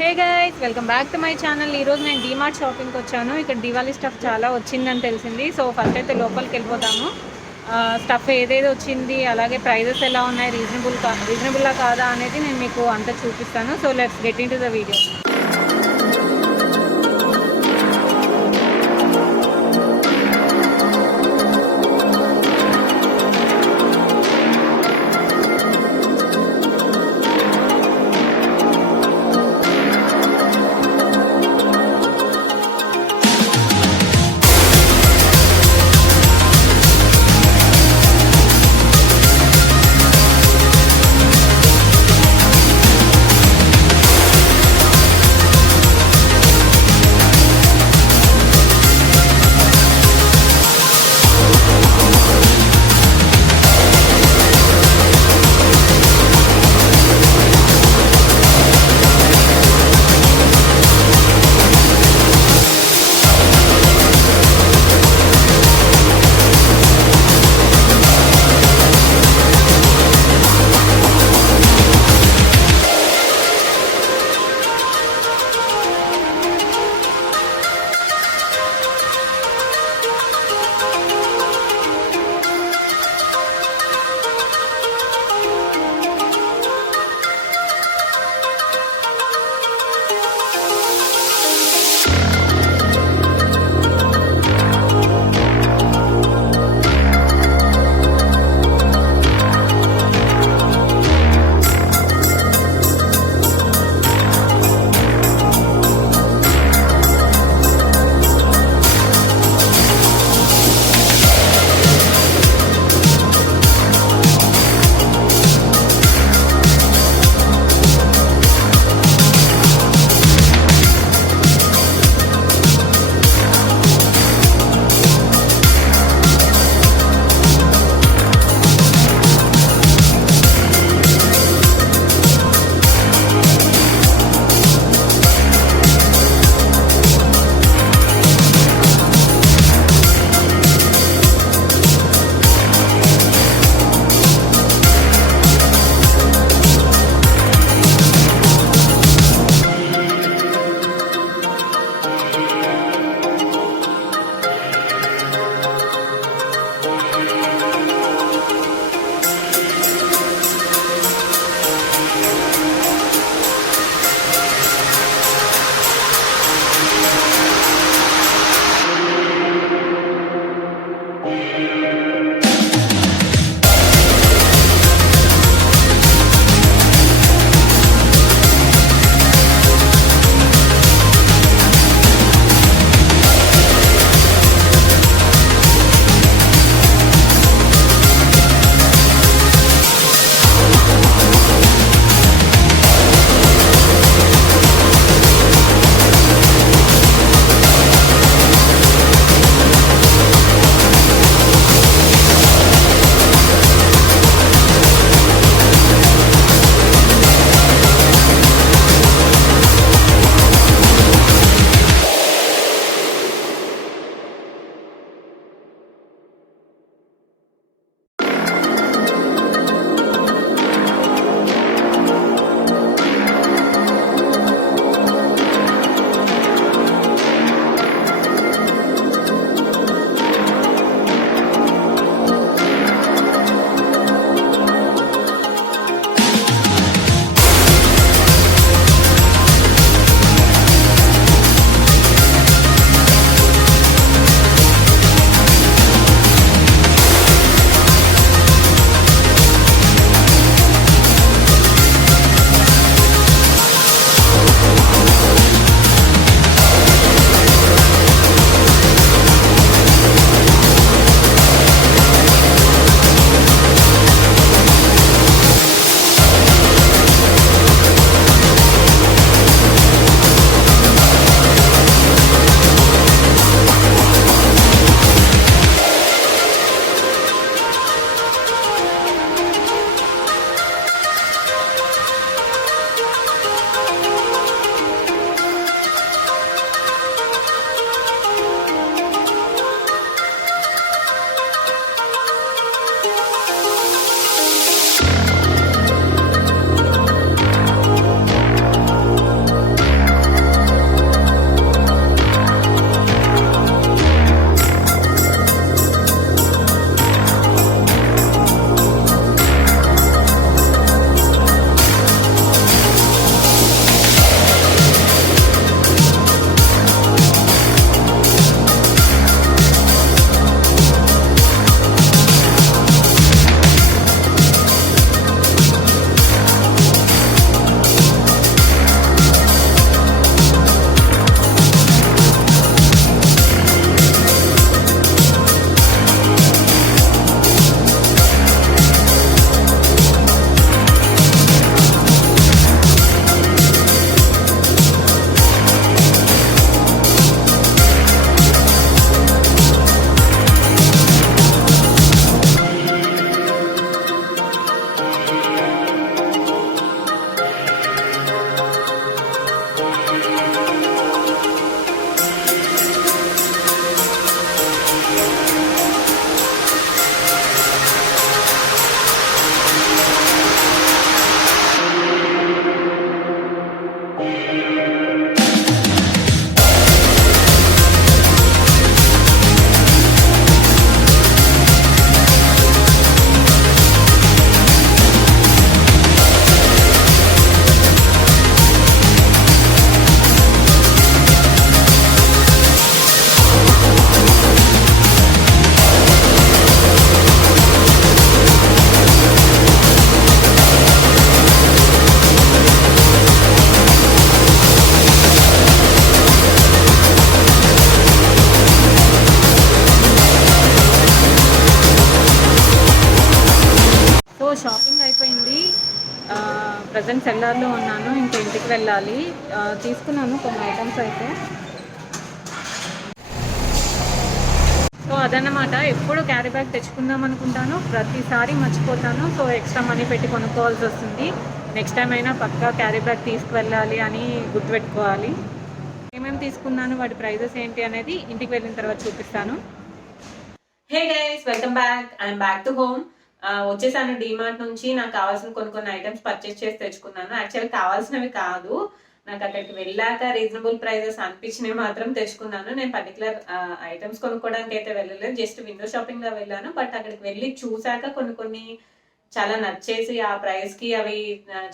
Hey guys, welcome back to my channel. ఈరోజు నేను డీమార్ట్ షాపింగ్కి వచ్చాను. ఇక్కడ దివాళీ స్టఫ్ చాలా వచ్చిందని తెలిసింది. సో ఫస్ట్ అయితే లోపలికి వెళ్ళిపోతాము. స్టఫ్ ఏదేది వచ్చింది, అలాగే ప్రైజెస్ ఎలా ఉన్నాయి, రీజనబుల్లా కాదా అనేది నేను మీకు అంతా చూపిస్తాను. So let's get in to the video. నేను సెల్లార్లో ఉన్నాను, ఇంకా ఇంటికి వెళ్ళాలి. తీసుకున్నాను కొన్ని ఐటమ్స్ అయితే. సో అదన్నమాట, ఎప్పుడు క్యారీ బ్యాగ్ తెచ్చుకుందాం అనుకుంటాను, ప్రతిసారి మర్చిపోతాను. సో ఎక్స్ట్రా మనీ పెట్టి కొనుక్కోవాల్సి వస్తుంది. నెక్స్ట్ టైం అయినా పక్కా క్యారీ బ్యాగ్ తీసుకువెళ్ళాలి అని గుర్తుపెట్టుకోవాలి. ఏమేమి తీసుకున్నాను, వాటి ప్రైజెస్ ఏంటి అనేది ఇంటికి వెళ్ళిన తర్వాత చూపిస్తాను. Hey guys, welcome back. I'm back to home. వచ్చేసాను డీమార్ట్ నుంచి. నాకు కావాల్సిన కొన్ని ఐటమ్స్ పర్చేస్ చేసి తెచ్చుకున్నాను. యాక్చువల్లీ కావాల్సినవి కాదు, నాకు అక్కడికి వెళ్ళాక రీజనబుల్ ప్రైజెస్ అనిపించినవి మాత్రం తెచ్చుకున్నాను. నేను పర్టికులర్ ఐటమ్స్ కొనుక్కోవడానికి అయితే వెళ్ళలేదు, జస్ట్ విండో షాపింగ్ గా వెళ్ళాను. బట్ అక్కడికి వెళ్ళి చూసాక కొన్ని చాలా నచ్చేసి ఆ ప్రైస్ కి అవి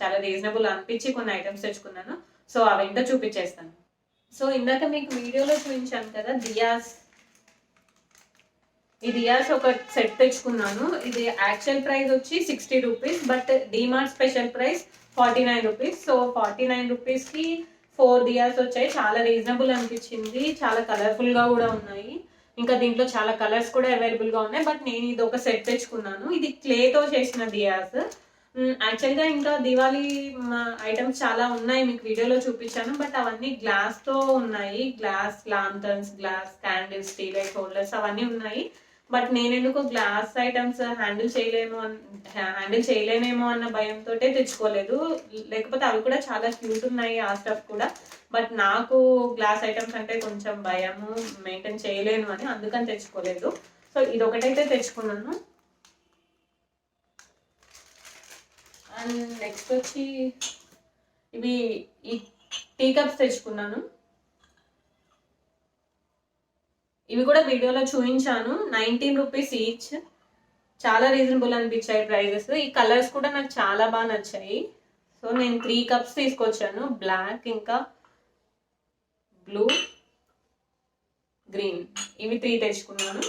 చాలా రీజనబుల్ అనిపించి కొన్ని ఐటమ్స్ తెచ్చుకున్నాను. సో అవేంటో చూపించేస్తాను. సో ఇందాక మీకు వీడియోలో చూపించాను కదా దియాస్, ఈ దియాస్ ఒక సెట్ తెచ్చుకున్నాను. ఇది యాక్చువల్ ప్రైస్ వచ్చి 60 rupees, but DMart special price 49 rupees. So 49 రూపీస్కి 4 దియాస్ వచ్చాయి. చాలా రీజనబుల్ అనిపించింది, చాలా కలర్ఫుల్ గా కూడా ఉన్నాయి. ఇంకా దీంట్లో చాలా కలర్స్ కూడా అవైలబుల్ గా ఉన్నాయి. బట్ నేను ఇది ఒక సెట్ తెచ్చుకున్నాను. ఇది క్లేతో చేసిన దియాస్. యాక్చువల్ గా ఇంకా దివాళీ ఐటమ్స్ చాలా ఉన్నాయి, మీకు వీడియోలో చూపించాను. బట్ అవన్నీ గ్లాస్ తో ఉన్నాయి. Glass lanterns, glass candles, tea light holders అవన్నీ ఉన్నాయి. బట్ నేను ఎందుకు గ్లాస్ ఐటమ్స్ హ్యాండిల్ చేయలేనేమో అన్న భయంతో తెచ్చుకోలేదు. లేకపోతే అవి కూడా చాలా క్యూట్ ఉన్నాయి ఆ స్టఫ్ కూడా. బట్ నాకు గ్లాస్ ఐటమ్స్ అంటే కొంచెం భయము, మెయింటైన్ చేయలేను అని, అందుకని తెచ్చుకోలేదు. సో ఇది ఒకటైతే తెచ్చుకున్నాను. అండ్ నెక్స్ట్ వచ్చి ఇవి ఈ టీ కప్స్ తెచ్చుకున్నాను. ఇవి కూడా వీడియోలో చూపించాను. 19 రూపీస్ ఈచ్. చాలా రీజనబుల్ అనిపించాయి ప్రైజెస్. ఈ కలర్స్ కూడా నాకు చాలా బాగా నచ్చాయి. సో నేను 3 కప్స్ తీసుకొచ్చాను, బ్లాక్, ఇంకా బ్లూ, గ్రీన్, ఇవి 3 తెచ్చుకున్నాను.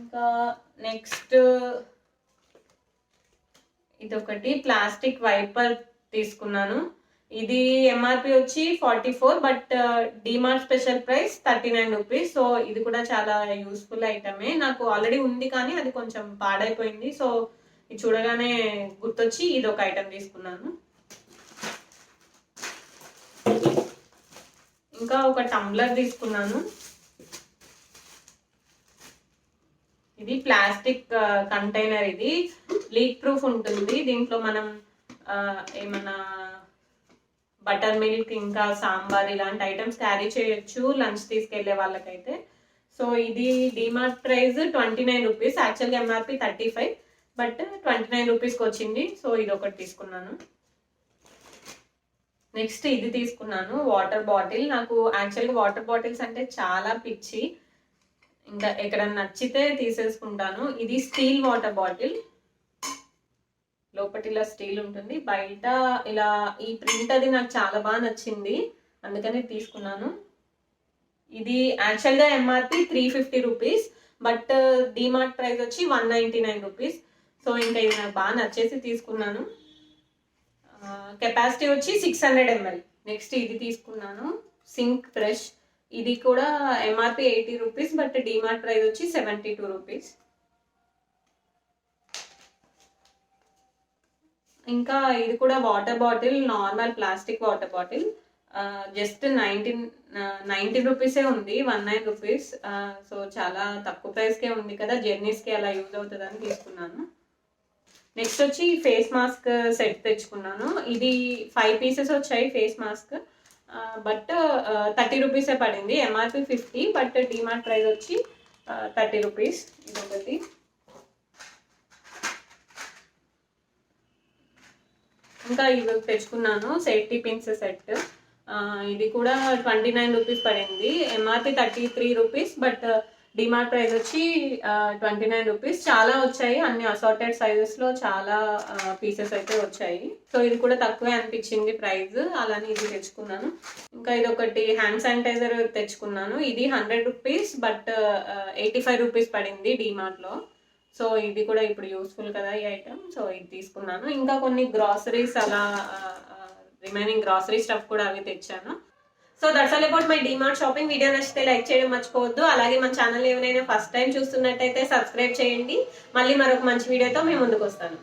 ఇంకా నెక్స్ట్ ఇదొకటి ప్లాస్టిక్ వైపర్ తీసుకున్నాను. ఇది ఎంఆర్పి వచ్చి 44, but DMart special price 39 rupees. So ఇది కూడా చాలా యూస్ఫుల్ ఐటమే. నాకు ఆల్రెడీ ఉంది కానీ అది కొంచెం పాడైపోయింది. సో ఇది చూడగానే గుర్తొచ్చి ఇది ఒక ఐటమ్ తీసుకున్నాను. ఇంకా ఒక టంబ్లర్ తీసుకున్నాను. ఇది ప్లాస్టిక్ కంటైనర్, ఇది లీక్ ప్రూఫ్ ఉంటుంది. దీంట్లో మనం ఏమన్నా బటర్ మిల్క్, ఇంకా సాంబార్ ఇలాంటి ఐటమ్స్ క్యారీ చేయొచ్చు లంచ్ తీసుకెళ్లే వాళ్ళకైతే. సో ఇది డిమార్ట్ ప్రైస్ 29 రూపీస్. యాక్చువల్గా ఎంఆర్పి 35, బట్ 29 రూపీస్కి వచ్చింది. సో ఇది ఒకటి తీసుకున్నాను. నెక్స్ట్ ఇది తీసుకున్నాను, వాటర్ బాటిల్. నాకు యాక్చువల్గా వాటర్ బాటిల్స్ అంటే చాలా పిచ్చి, ఇంకా ఎక్కడ నచ్చితే తీసేసుకుంటాను. ఇది స్టీల్ వాటర్ బాటిల్, లోపటి ఇలా స్టీల్ ఉంటుంది, బయట ఇలా ఈ ప్రింట్ అది నాకు చాలా బాగా నచ్చింది, అందుకని తీసుకున్నాను. ఇది యాక్చువల్గా MRP 350 rupees, but DMart price వచ్చి 199 రూపీస్. సో ఇంకా ఇది నాకు బాగా నచ్చేసి తీసుకున్నాను. కెపాసిటీ వచ్చి 600 ml. నెక్స్ట్ ఇది తీసుకున్నాను, సింక్ బ్రష్. ఇది కూడా MRP 80 rupees, but DMart price వచ్చి 72 రూపీస్. ఇంకా ఇది కూడా water bottle, normal plastic water bottle. Just 19 రూపీసే ఉంది, 19 రూపీస్. సో చాలా తక్కువ ప్రైస్కే ఉంది కదా, జర్నీస్కి అలా యూజ్ అవుతుందని తీసుకున్నాను. నెక్స్ట్ వచ్చి ఫేస్ మాస్క్ సెట్ తెచ్చుకున్నాను. ఇది 5 పీసెస్ వచ్చాయి ఫేస్ మాస్క్, బట్ 30 రూపీసే పడింది. ఎంఆర్పి 50, బట్ డిమార్ట్ ప్రైస్ వచ్చి 30 రూపీస్. ఇదొకటి. ఇంకా ఇవి తెచ్చుకున్నాను, సేఫ్టీ పిన్స్ సెట్. ఇది కూడా 29 రూపీస్ పడింది. MRP 33 rupees, but DMart price వచ్చి 29 రూపీస్. చాలా వచ్చాయి, అన్ని అసార్టెడ్ సైజెస్ లో చాలా పీసెస్ అయితే వచ్చాయి. సో ఇది కూడా తక్కువే అనిపించింది ప్రైస్, అలానే ఇది తెచ్చుకున్నాను. ఇంకా ఇది ఒకటి హ్యాండ్ శానిటైజర్ తెచ్చుకున్నాను. ఇది 100 రూపీస్, బట్ 85 రూపీస్ పడింది డిమార్ట్ లో. సో ఇది కూడా ఇప్పుడు యూస్ఫుల్ కదా ఈ ఐటమ్, సో ఇది తీసుకున్నాను. ఇంకా కొన్ని గ్రాసరీస్, అలా రిమైనింగ్ గ్రాసరీ స్టఫ్ కూడా అవి తెచ్చాను. So that's all about my DMart shopping. Video నచ్చితే లైక్ చేయడం మర్చిపోవద్దు. అలాగే మన ఛానల్ ఏమైనా ఫస్ట్ టైం చూస్తున్నట్టయితే సబ్స్క్రైబ్ చేయండి. మళ్ళీ మరొక మంచి వీడియోతో మేము ముందుకు వస్తాను.